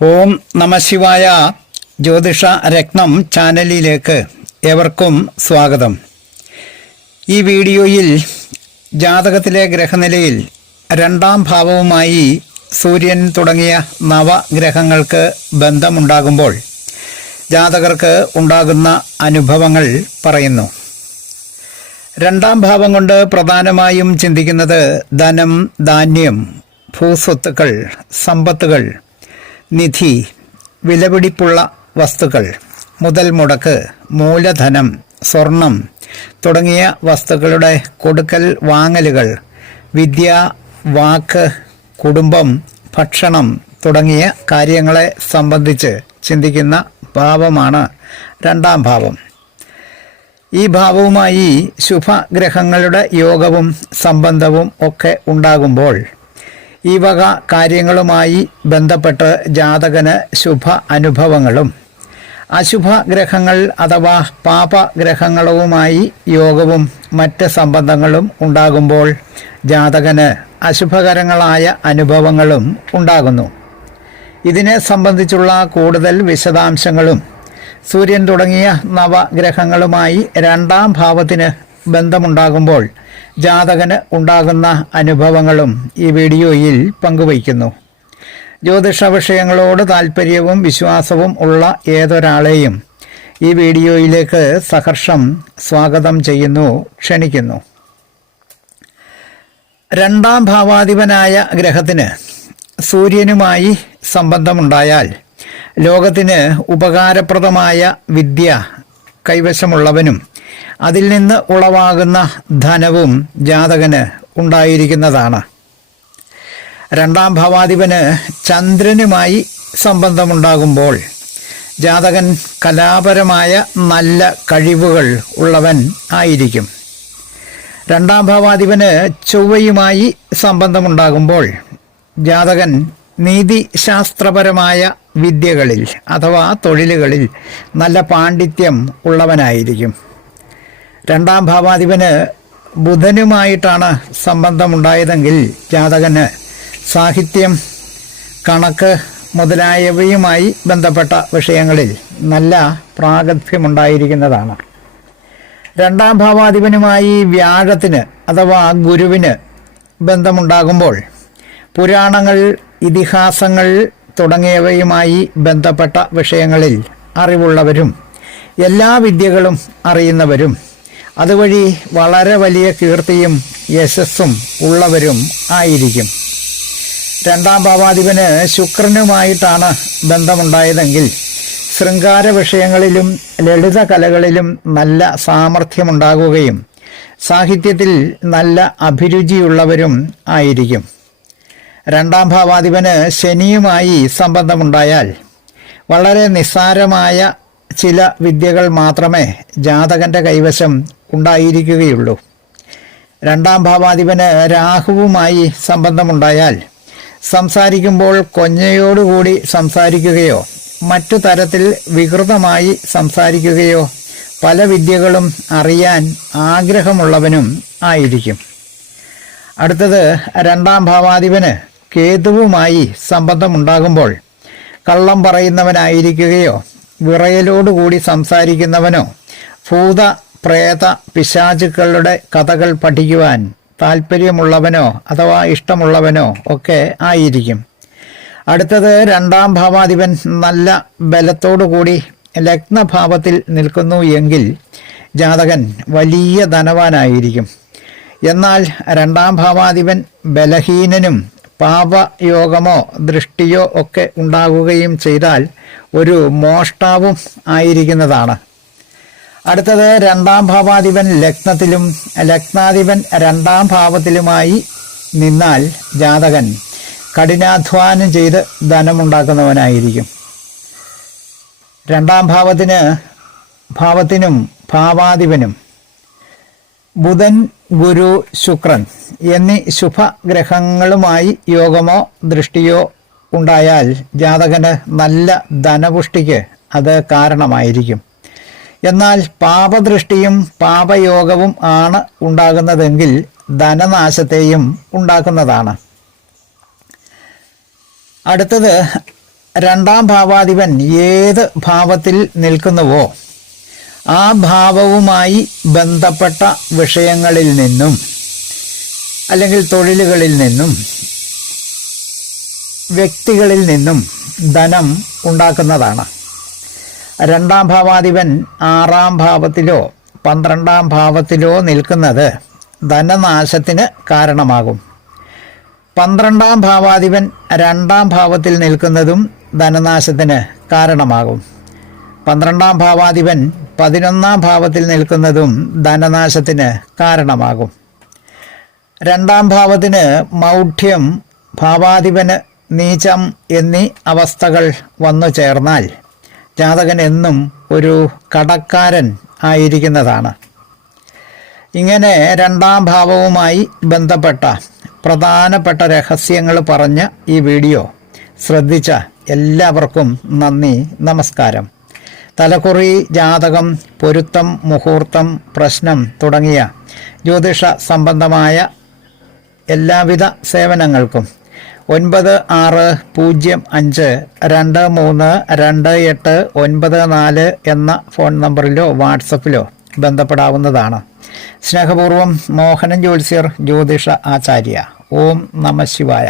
ഓം നമഃശിവായ. ജ്യോതിഷ രത്നം ചാനലിലേക്ക് ഏവർക്കും സ്വാഗതം. ഈ വീഡിയോയിൽ ജാതകത്തിലെ ഗ്രഹനിലയിൽ രണ്ടാം ഭാവവുമായി സൂര്യൻ തുടങ്ങിയ നവഗ്രഹങ്ങൾക്ക് ബന്ധമുണ്ടാകുമ്പോൾ ജാതകർക്ക് ഉണ്ടാകുന്ന അനുഭവങ്ങൾ പറയുന്നു. രണ്ടാം ഭാവം കൊണ്ട് പ്രധാനമായും ചിന്തിക്കുന്നത് ധനം, ധാന്യം, ഭൂസ്വത്തുക്കൾ, സമ്പത്തുകൾ, നിധി, വിലപിടിപ്പുള്ള വസ്തുക്കൾ, മുതൽ മുടക്ക്, മൂലധനം, സ്വർണം തുടങ്ങിയ വസ്തുക്കളുടെ കൊടുക്കൽ വാങ്ങലുകൾ, വിദ്യ, വാക്ക്, കുടുംബം, ഭക്ഷണം തുടങ്ങിയ കാര്യങ്ങളെ സംബന്ധിച്ച് ചിന്തിക്കുന്ന ഭാവമാണ് രണ്ടാം ഭാവം. ഈ ഭാവവുമായി ശുഭഗ്രഹങ്ങളുടെ യോഗവും സംബന്ധവും ഒക്കെ ഉണ്ടാകുമ്പോൾ ഈ വക കാര്യങ്ങളുമായി ബന്ധപ്പെട്ട് ജാതകന് ശുഭ അനുഭവങ്ങളും അശുഭഗ്രഹങ്ങൾ അഥവാ പാപഗ്രഹങ്ങളുമായി യോഗവും മറ്റ് സംബന്ധങ്ങളും ഉണ്ടാകുമ്പോൾ ജാതകന് അശുഭകരങ്ങളായ അനുഭവങ്ങളും ഉണ്ടാകുന്നു. ഇതിനെ സംബന്ധിച്ചുള്ള കൂടുതൽ വിശദാംശങ്ങളും സൂര്യൻ തുടങ്ങിയ നവഗ്രഹങ്ങളുമായി രണ്ടാം ഭാവത്തിന് ബന്ധമുണ്ടാകുമ്പോൾ ജാതകന് ഉണ്ടാകുന്ന അനുഭവങ്ങളും ഈ വീഡിയോയിൽ പങ്കുവയ്ക്കുന്നു. ജ്യോതിഷ വിഷയങ്ങളോട് താല്പര്യവും വിശ്വാസവും ഉള്ള ഏതൊരാളെയും ഈ വീഡിയോയിലേക്ക് സഹർഷം സ്വാഗതം ചെയ്യുന്നു, ക്ഷണിക്കുന്നു. രണ്ടാം ഭാവാധിപനായ ഗ്രഹത്തിന് സൂര്യനുമായി സംബന്ധമുണ്ടായാൽ ലോകത്തിന് ഉപകാരപ്രദമായ വിദ്യ കൈവശമുള്ളവനും അതിൽ നിന്ന് ഉളവാകുന്ന ധനവും ജാതകന് ഉണ്ടായിരിക്കുന്നതാണ്. രണ്ടാം ഭാവാധിപന് ചന്ദ്രനുമായി സംബന്ധമുണ്ടാകുമ്പോൾ ജാതകൻ കലാപരമായ നല്ല കഴിവുകൾ ഉള്ളവൻ ആയിരിക്കും. രണ്ടാം ഭാവാധിപന് ചൊവ്വയുമായി സംബന്ധമുണ്ടാകുമ്പോൾ ജാതകൻ നീതിശാസ്ത്രപരമായ വിദ്യകളിൽ അഥവാ തൊഴിലുകളിൽ നല്ല പാണ്ഡിത്യം ഉള്ളവനായിരിക്കും. രണ്ടാം ഭാവാധിപന് ബുധനുമായിട്ടാണ് സംബന്ധമുണ്ടായതെങ്കിൽ ജാതകന് സാഹിത്യം, കണക്ക് മുതലായവയുമായി ബന്ധപ്പെട്ട വിഷയങ്ങളിൽ നല്ല പ്രാഗൽഭ്യമുണ്ടായിരിക്കുന്നതാണ്. രണ്ടാം ഭാവാധിപനുമായി വ്യാഴത്തിന് അഥവാ ഗുരുവിന് ബന്ധമുണ്ടാകുമ്പോൾ പുരാണങ്ങൾ, ഇതിഹാസങ്ങൾ തുടങ്ങിയവയുമായി ബന്ധപ്പെട്ട വിഷയങ്ങളിൽ അറിവുള്ളവരും എല്ലാ വിദ്യകളും അറിയുന്നവരും അതുവഴി വളരെ വലിയ കീർത്തിയും യശസ്സും ഉള്ളവരും ആയിരിക്കും. രണ്ടാം ഭാവാധിപന് ശുക്രനുമായിട്ടാണ് ബന്ധമുണ്ടായതെങ്കിൽ ശൃംഗാര വിഷയങ്ങളിലും ലളിത കലകളിലും നല്ല സാമർഥ്യമുണ്ടാകുകയും സാഹിത്യത്തിൽ നല്ല അഭിരുചിയുള്ളവരും ആയിരിക്കും. രണ്ടാം ഭാവാധിപന് ശനിയുമായി സംബന്ധമുണ്ടായാൽ വളരെ നിസ്സാരമായ ചില വിദ്യകൾ മാത്രമേ ജാതകന്റെ കൈവശം ഉണ്ടായിരിക്കുകയുള്ളൂ. രണ്ടാം ഭാവാധിപന് രാഹുവുമായി സംബന്ധമുണ്ടായാൽ സംസാരിക്കുമ്പോൾ കൊഞ്ഞയോടുകൂടി സംസാരിക്കുകയോ മറ്റു തരത്തിൽ വികൃതമായി സംസാരിക്കുകയോ പല വിദ്യകളും അറിയാൻ ആഗ്രഹമുള്ളവനും ആയിരിക്കും. അടുത്തത് രണ്ടാം ഭാവാധിപന് കേതുവുമായി സംബന്ധമുണ്ടാകുമ്പോൾ കള്ളം പറയുന്നവനായിരിക്കുകയോ വിറയലോടുകൂടി സംസാരിക്കുന്നവനോ ഭൂത പ്രേത പിശാചുക്കളുടെ കഥകൾ പഠിക്കുവാൻ താല്പര്യമുള്ളവനോ അഥവാ ഇഷ്ടമുള്ളവനോ ഒക്കെ ആയിരിക്കും. അടുത്തത് രണ്ടാം ഭാവാധിപൻ നല്ല ബലത്തോടുകൂടി ലഗ്നഭാവത്തിൽ നിൽക്കുന്നു എങ്കിൽ ജാതകൻ വലിയ ധനവാനായിരിക്കും. എന്നാൽ രണ്ടാം ഭാവാധിപൻ ബലഹീനനും പാപയോഗമോ ദൃഷ്ടിയോ ഒക്കെ ഉണ്ടാകുകയും ചെയ്താൽ ഒരു മോഷ്ടാവും ആയിരിക്കുന്നതാണ്. അടുത്തത് രണ്ടാം ഭാവാധിപൻ ലഗ്നത്തിലും ലഗ്നാധിപൻ രണ്ടാം ഭാവത്തിലുമായി നിന്നാൽ ജാതകൻ കഠിനാധ്വാനം ചെയ്ത് ധനമുണ്ടാക്കുന്നവനായിരിക്കും. രണ്ടാം ഭാവത്തിനും ഭാവാധിപനും ബുധൻ, ഗുരു, ശുക്രൻ എന്നീ ശുഭഗ്രഹങ്ങളുമായി യോഗമോ ദൃഷ്ടിയോ ഉണ്ടായാൽ ജാതകന് നല്ല ധനപുഷ്ടിക്ക് അത് കാരണമായിരിക്കും. എന്നാൽ പാപദൃഷ്ടിയും പാപയോഗവും ആണ് ഉണ്ടാകുന്നതെങ്കിൽ ധനനാശത്തെയും ഉണ്ടാക്കുന്നതാണ്. അടുത്തത് രണ്ടാം ഭാവാധിപൻ ഏത് ഭാവത്തിൽ നിൽക്കുന്നുവോ ആ ഭാവവുമായി ബന്ധപ്പെട്ട വിഷയങ്ങളിൽ നിന്നും അല്ലെങ്കിൽ തൊഴിലുകളിൽ നിന്നും വ്യക്തികളിൽ നിന്നും ധനം ഉണ്ടാക്കുന്നതാണ്. രണ്ടാം ഭാവാധിപൻ 6-ാം ഭാവത്തിലോ 12-ാം ഭാവത്തിലോ നിൽക്കുന്നത് ധനനാശത്തിന് കാരണമാകും. 12-ാം ഭാവാധിപൻ 2-ാം ഭാവത്തിൽ നിൽക്കുന്നതും ധനനാശത്തിന് കാരണമാകും. 12-ാം ഭാവാധിപൻ 11-ാം ഭാവത്തിൽ നിൽക്കുന്നതും ധനനാശത്തിന് കാരണമാകും. 2-ാം ഭാവത്തിന് മൗഢ്യം, ഭാവാധിപന് നീചം എന്നീ അവസ്ഥകൾ വന്നു ചേർന്നാൽ ജാതകൻ എന്നും ഒരു കടക്കാരൻ ആയിരിക്കുന്നതാണ്. ഇങ്ങനെ 2-ാം ഭാവവുമായി ബന്ധപ്പെട്ട പ്രധാനപ്പെട്ട രഹസ്യങ്ങൾ പറഞ്ഞ ഈ വീഡിയോ ശ്രദ്ധിച്ച എല്ലാവർക്കും നന്ദി, നമസ്കാരം. തലക്കുറി, ജാതകം, പൊരുത്തം, മുഹൂർത്തം, പ്രശ്നം തുടങ്ങിയ ജ്യോതിഷ സംബന്ധമായ എല്ലാവിധ സേവനങ്ങൾക്കും 9605232894 എന്ന ഫോൺ നമ്പറിലോ വാട്സപ്പിലോ ബന്ധപ്പെടാവുന്നതാണ്. സ്നേഹപൂർവം, മോഹനൻ ജ്യോത്സ്യർ, ജ്യോതിഷ ആചാര്യ. ഓം നമഃ ശിവായ.